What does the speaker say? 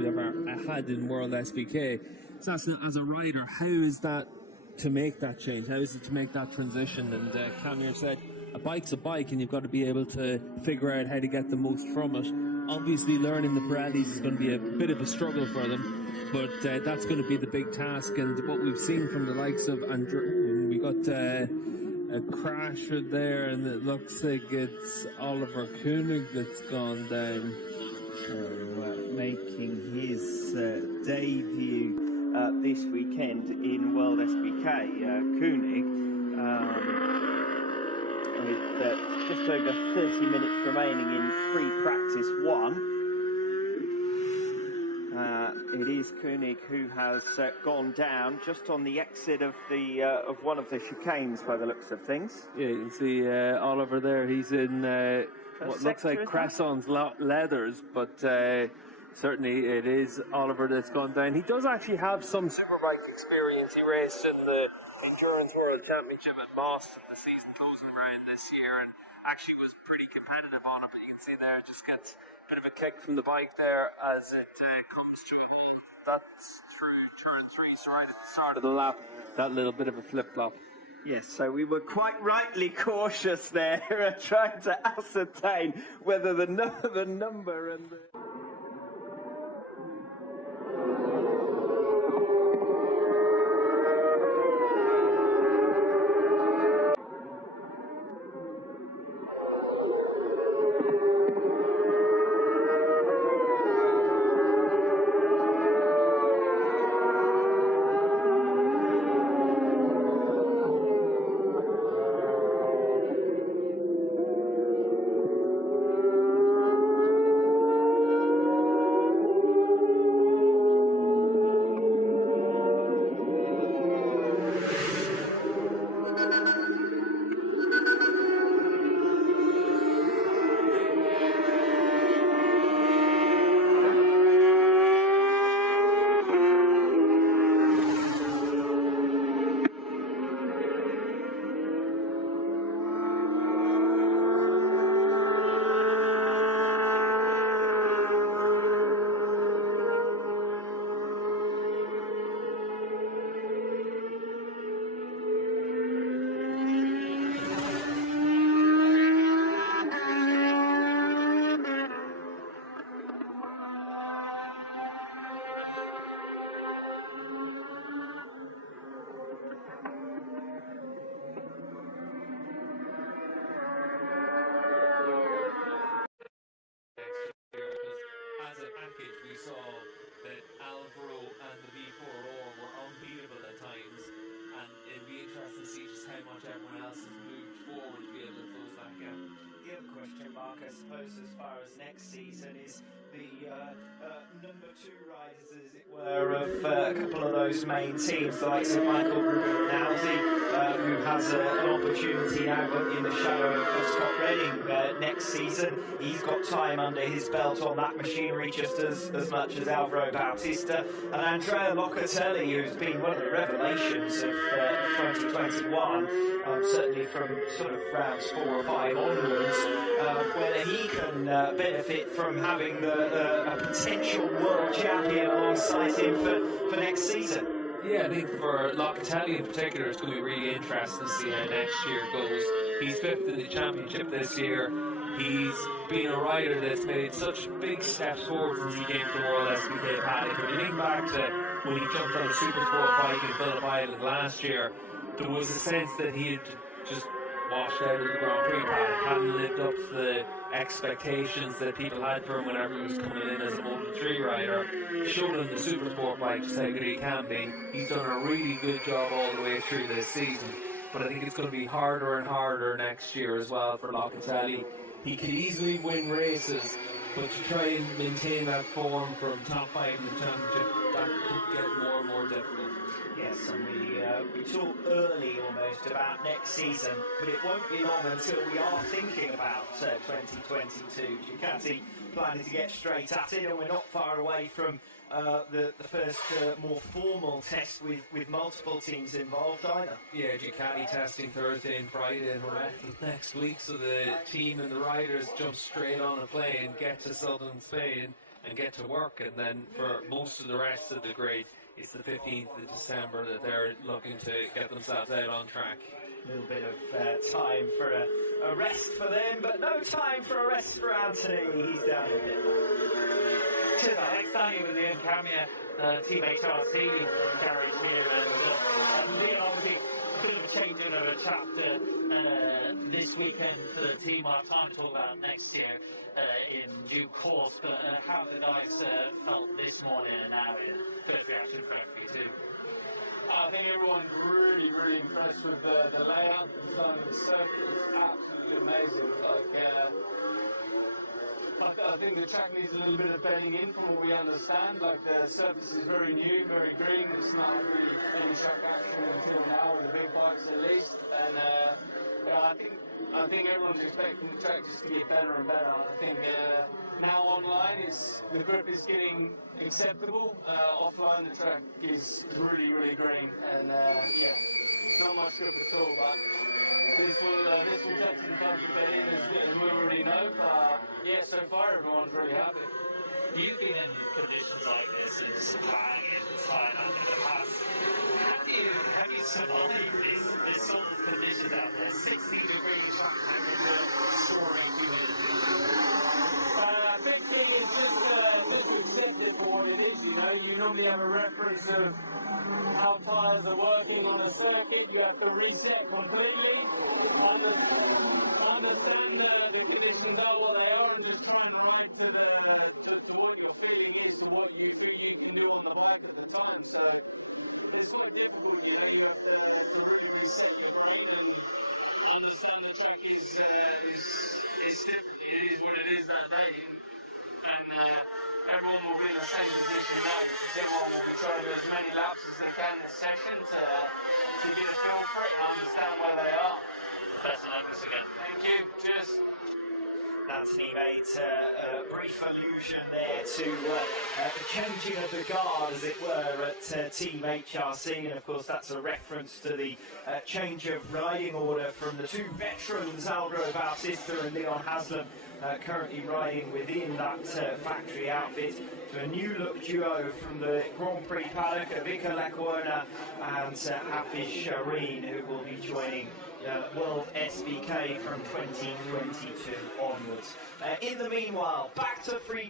we ever had in World SBK. So as a rider, how is that to make that change? How is it to make that transition? And Camille said, a bike's a bike and you've got to be able to figure out how to get the most from it. Obviously learning the Pirellis is going to be a bit of a struggle for them, but that's going to be the big task. And what we've seen from the likes of we got a crash there, and it looks like it's Oliver Koenig that's gone down. Making his debut this weekend in World SBK, Koenig, with just over 30 minutes remaining in free practice 1. It is Koenig who has gone down just on the exit of the one of the chicanes by the looks of things. Yeah, you can see Oliver there. He's in what looks like Cresson's leathers, but certainly it is Oliver that's gone down. He does actually have some superbike experience. He raced in the Endurance World Championship at Boston, the season closing round this year, and actually was pretty competitive on it. But you can see there, just gets a bit of a kick from the bike there as it comes to a hold. That's through turn 3, so right at the start of the lap, that little bit of a flip-flop. Yes, so we were quite rightly cautious there, trying to ascertain whether the number and the... I suppose, as far as next season is the number 2 riders, as it were, of a couple of those main teams, the likes of Michael Rubinaldi, who has an opportunity now in the shadow of Scott Redding next season. He's got time under his belt on that machinery just as much as Alvaro Bautista, and Andrea Locatelli, who's been one of the revelations of 2021, certainly from sort of rounds 4 or 5 onwards, whether he can benefit from having a potential world champion alongside him for next season. Yeah, I think for Locatelli in particular, it's going to be really interesting to see how next year goes. He's 5th in the championship this year. He's been a rider that's made such big steps forward since he came to the World SBK paddock. If you think back to when he jumped on a Supersport bike in Phillip Island last year, there was a sense that he had just washed out of the Grand Prix paddock, hadn't lived up to the expectations that people had for him whenever he was coming in as a Moto 3 rider. Showed him the Supersport bike just how good he can be. He's done a really good job all the way through this season, but I think it's going to be harder and harder next year as well for Locatelli. He could easily win races, but to try and maintain that form from top 5 in the championship, that could get more and more difficult. Yes, and we talked early almost about next season, but it won't be long until we are thinking about 2022. Ducati planning to get straight at it, and we're not far away from the first more formal test with multiple teams involved either. Yeah, Ducati testing Thursday and Friday and Jerez next week, so the team and the riders jump straight on a plane, get to southern Spain, and get to work. And then for most of the rest of the grid, it's the 15th of December that they're looking to get themselves out on track. A little bit of time for a rest for them, but no time for a rest for Anthony. He's down in it. Next time with the Camia Team HRC carried here, and Leon, obviously a bit of a change of a chapter this weekend for the team. I'll try and talk about next year in due course, but how the guys felt this morning and now in first reaction for FP2. I think everyone's really, really impressed with the layout and some of the circuit. It's absolutely amazing. I think the track needs a little bit of bedding in from what we understand. Like the surface is very new, very green. There's not really any track action until now with the big bikes at least. And I think everyone's expecting the track just to get better and better. I think now online the grip is getting acceptable. Offline the track is really, really green, and not much grip at all. But this will take some time to get in, as we already know. So far everyone's really happy. You've been in conditions like this in Japan and Thailand in the past. How do you survive this sort of conditions out there? 60 degrees temperature, soaring through the I think it's just accept it for what it is, you know. You normally have a reference of how tyres are working on the circuit. You have to reset completely, understand the conditions are what they are, and just try and ride to what your feeling is, to what you feel you can do on the bike at the time. So it's quite difficult, you know. You have to really reset your brain and understand the track is different. It is what it is that day. And everyone will be in the same position now. Everyone will be trying to do as many laps as they can this session to get a feel for it and understand where they are. Best of luck again. Thank you. Cheers. Anthony made a brief allusion there to the changing of the guard, as it were, at Team HRC, and of course that's a reference to the change of riding order from the two veterans, Alvaro Bautista and Leon Haslam, currently riding within that factory outfit, to a new look duo from the Grand Prix paddock, Vika Lecuona and Hafiz Shireen, who will be joining World SBK from 2022 onwards. In the meanwhile, back to free